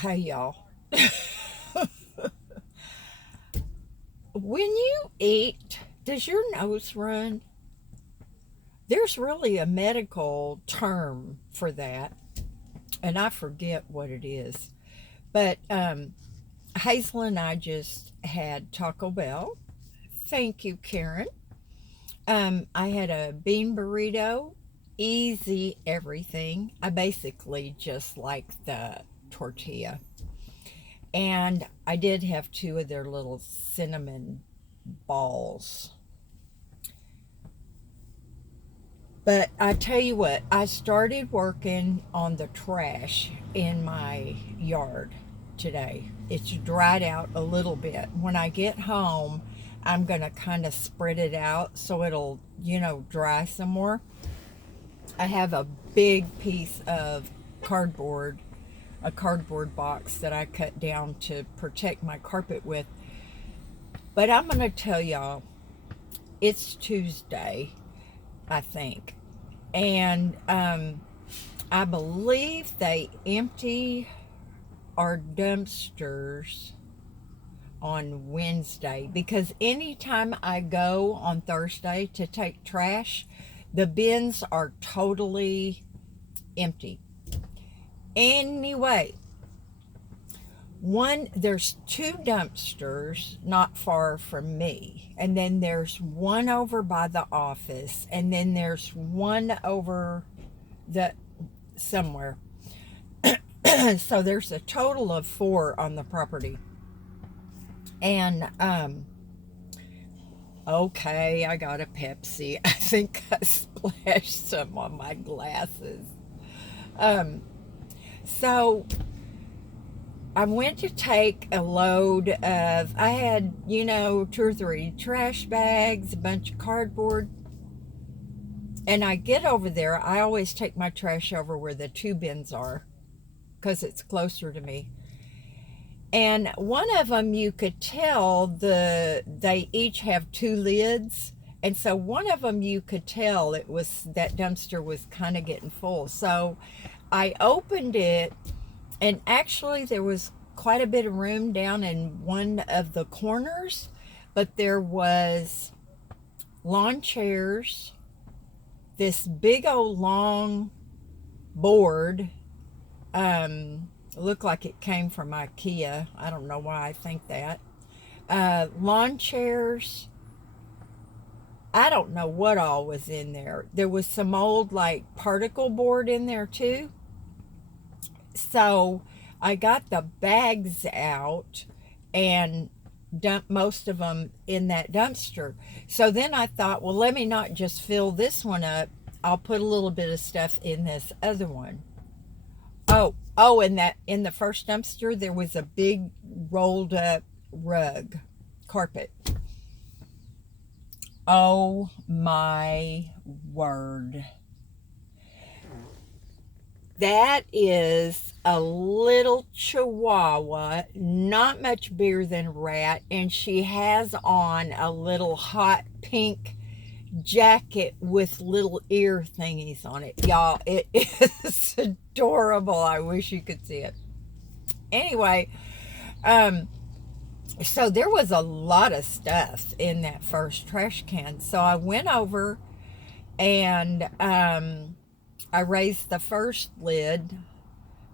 Hey y'all. When you eat, does your nose run? There's really a medical term for that, and I forget what it is. But Hazel and I just had Taco Bell. Thank you, Karen. I had a bean burrito, easy everything. I basically just like the tortilla. And I did have two of their little cinnamon balls. But I tell you what, I started working on the trash in my yard today. It's dried out a little bit. When I get home, I'm going to kind of spread it out so it'll, dry some more. I have a big piece of cardboard, a cardboard box that I cut down to protect my carpet with. But I'm going to tell y'all, it's Tuesday, I think. And I believe they empty our dumpsters on Wednesday because anytime I go on Thursday to take trash, the bins are totally empty. Anyway, there's two dumpsters not far from me, and then there's one over by the office, and then there's one over the somewhere. So there's a total of four on the property. And okay, I got a Pepsi. I think I splashed some on my glasses. um so I went to take a load of, I had, two or three trash bags, a bunch of cardboard. And I get over there. I always take my trash over where the two bins are because it's closer to me. And one of them, you could tell they each have two lids. And so one of them, you could tell that dumpster was kind of getting full. So I opened it, and actually there was quite a bit of room down in one of the corners, but there was lawn chairs, this big old long board, looked like it came from IKEA. I don't know why I think that. Lawn chairs. I don't know what all was in there. There was some old like particle board in there too. So I got the bags out and dumped most of them in that dumpster. So then I thought, well, let me not just fill this one up. I'll put a little bit of stuff in this other one. And that in the first dumpster there was a big rolled up rug carpet. Oh my word. That is a little chihuahua, not much bigger than a rat, and she has on a little hot pink jacket with little ear thingies on it. Y'all, it is adorable. I wish you could see it. Anyway, so there was a lot of stuff in that first trash can. So I went over and I raised the first lid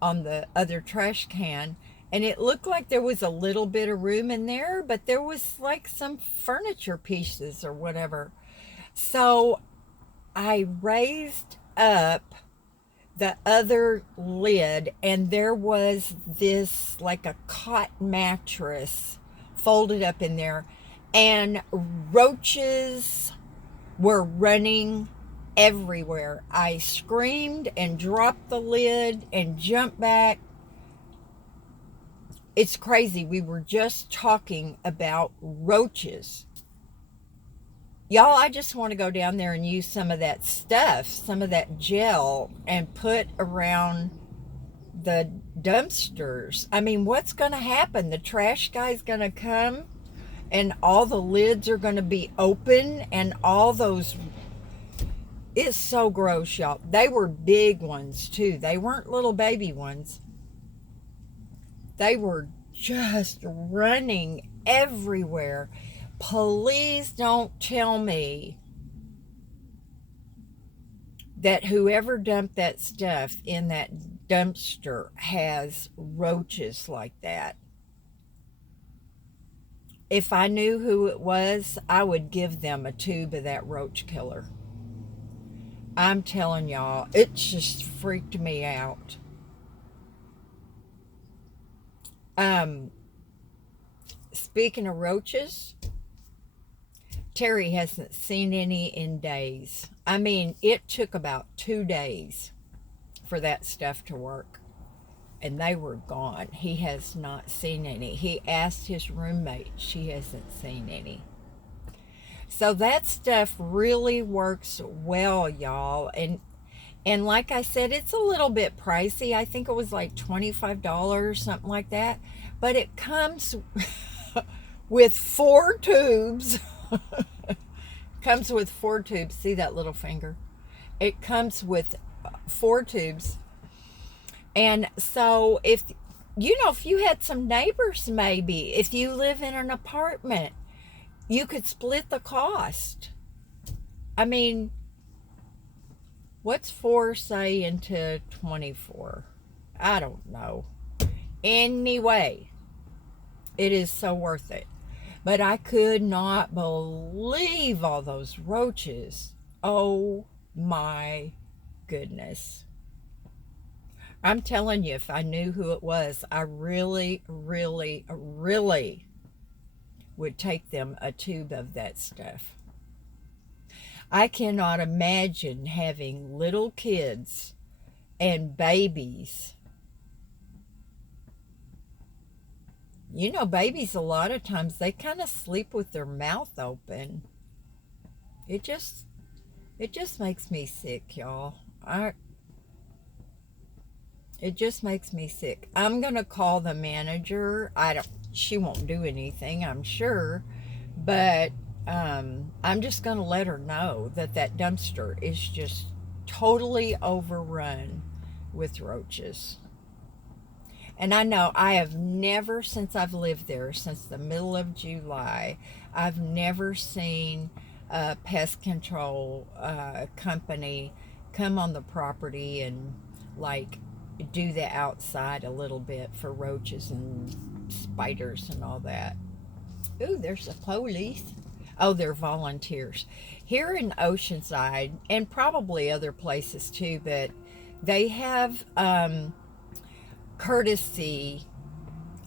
on the other trash can, and it looked like there was a little bit of room in there, but there was like some furniture pieces or whatever. So I raised up the other lid, and there was this like a cot mattress folded up in there, and roaches were running everywhere. I screamed and dropped the lid and jumped back. It's crazy. We were just talking about roaches. Y'all, I just want to go down there and use some of that stuff, some of that gel, and put around the dumpsters. I mean, what's going to happen? The trash guy's going to come and all the lids are going to be open and all those. It's so gross, y'all. They were big ones too. They weren't little baby ones. They were just running everywhere. Please don't tell me that whoever dumped that stuff in that dumpster has roaches like that. If I knew who it was, I would give them a tube of that roach killer. I'm telling y'all, it just freaked me out. Um, Speaking of roaches, Terry hasn't seen any in days. I mean, it took about 2 days for that stuff to work, and they were gone. He has not seen any. He asked his roommate. She hasn't seen any. So that stuff really works well, y'all. And like I said, it's a little bit pricey. I think it was like $25, something like that. But it comes with 4 tubes. Comes with 4 tubes. See that little finger? It comes with 4 tubes. And so if you had some neighbors, maybe if you live in an apartment, you could split the cost. I mean, what's 4 say into 24? I don't know. Anyway, it is so worth it. But I could not believe all those roaches. Oh my goodness. I'm telling you, if I knew who it was, I really, really, really would take them a tube of that stuff. I cannot imagine having little kids and babies. You know, babies, a lot of times, they kind of sleep with their mouth open. It just makes me sick, y'all. It just makes me sick. I'm going to call the manager. She won't do anything, I'm sure. But I'm just going to let her know that that dumpster is just totally overrun with roaches. And I know I have never, since I've lived there, since the middle of July, I've never seen a pest control company come on the property and like do the outside a little bit for roaches and spiders and all that. Ooh, there's the police. Oh, they're volunteers. Here in Oceanside, and probably other places too, but they have courtesy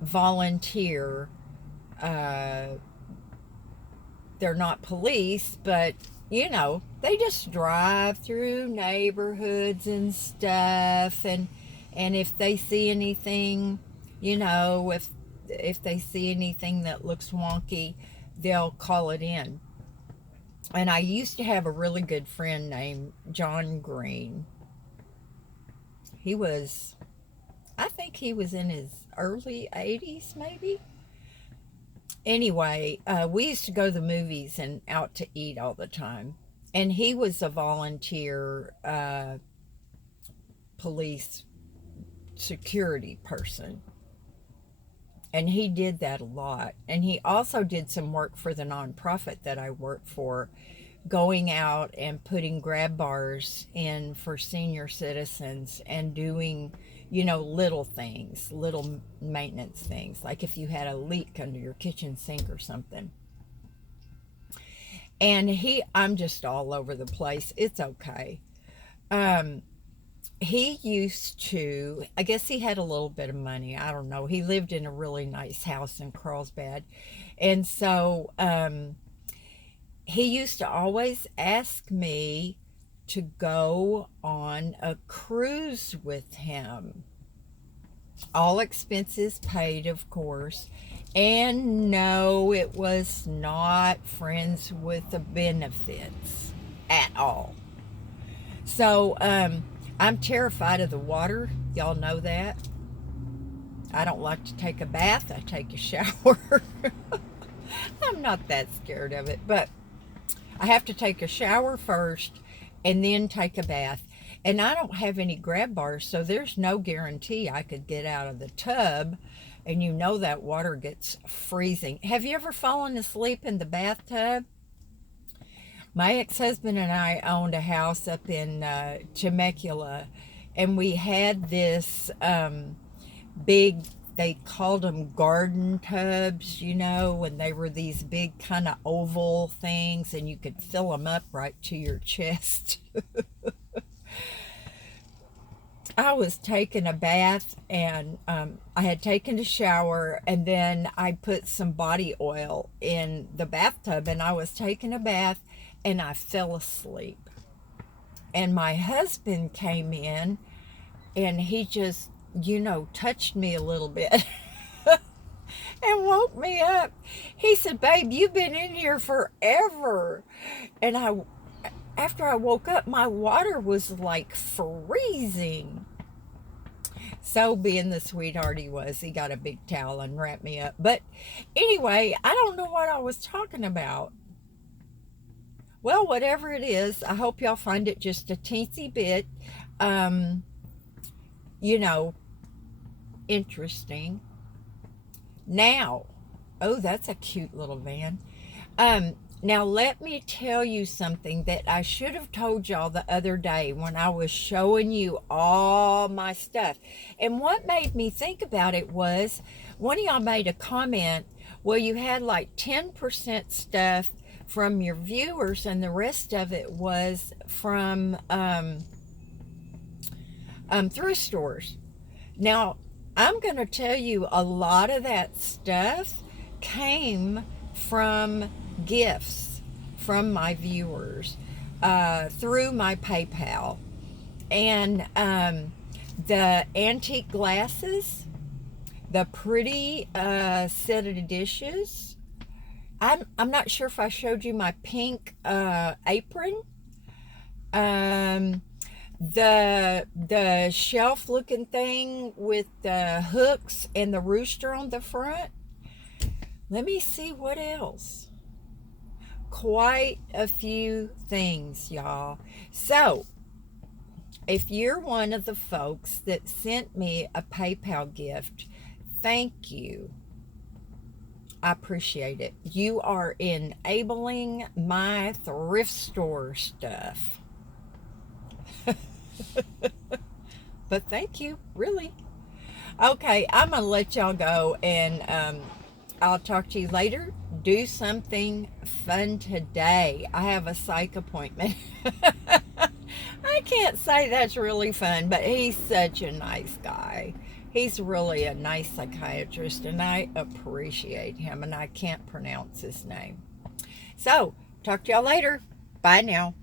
volunteer. They're not police, but they just drive through neighborhoods and stuff, and if they see anything, if they see anything that looks wonky, they'll call it in. And I used to have a really good friend named John Green. I think he was in his early 80s, maybe. Anyway, we used to go to the movies and out to eat all the time. And he was a volunteer police security person. And he did that a lot. And he also did some work for the nonprofit that I work for, going out and putting grab bars in for senior citizens and doing, little things, little maintenance things, like if you had a leak under your kitchen sink or something. And I'm just all over the place. It's okay. He used to, I guess he had a little bit of money. I don't know. He lived in a really nice house in Carlsbad. And so he used to always ask me to go on a cruise with him. All expenses paid, of course. And no, it was not friends with the benefits at all. So, I'm terrified of the water. Y'all know that. I don't like to take a bath. I take a shower. I'm not that scared of it, but I have to take a shower first and then take a bath. And I don't have any grab bars, so there's no guarantee I could get out of the tub and you know that water gets freezing. Have you ever fallen asleep in the bathtub? My ex-husband and I owned a house up in Temecula, and we had this big, they called them garden tubs, you know, and they were these big kind of oval things, and you could fill them up right to your chest. I was taking a bath, and I had taken a shower, and then I put some body oil in the bathtub, and I was taking a bath, and I fell asleep. And my husband came in, and he just, you know, touched me a little bit and woke me up. He said, "Babe, you've been in here forever." And after I woke up, my water was like freezing. So, being the sweetheart he was, he got a big towel and wrapped me up. But anyway, I don't know what I was talking about. Well, whatever it is, I hope y'all find it just a teensy bit, you know, interesting. Now, oh, that's a cute little van. Now, let me tell you something that I should have told y'all the other day when I was showing you all my stuff. And what made me think about it was one of y'all made a comment, well, you had like 10% stuff from your viewers, and the rest of it was from thrift stores. Now, I'm going to tell you a lot of that stuff came from gifts from my viewers through my PayPal. And the antique glasses, the pretty set of dishes. I'm not sure if I showed you my pink apron. The shelf looking thing with the hooks and the rooster on the front. Let me see what else. Quite a few things, y'all. So, if you're one of the folks that sent me a PayPal gift, thank you. I appreciate it. You are enabling my thrift store stuff. But thank you, really. Okay, I'm going to let y'all go, and I'll talk to you later. Do something fun today. I have a psych appointment. I can't say that's really fun, but he's such a nice guy. He's really a nice psychiatrist, and I appreciate him, and I can't pronounce his name. So, talk to y'all later. Bye now.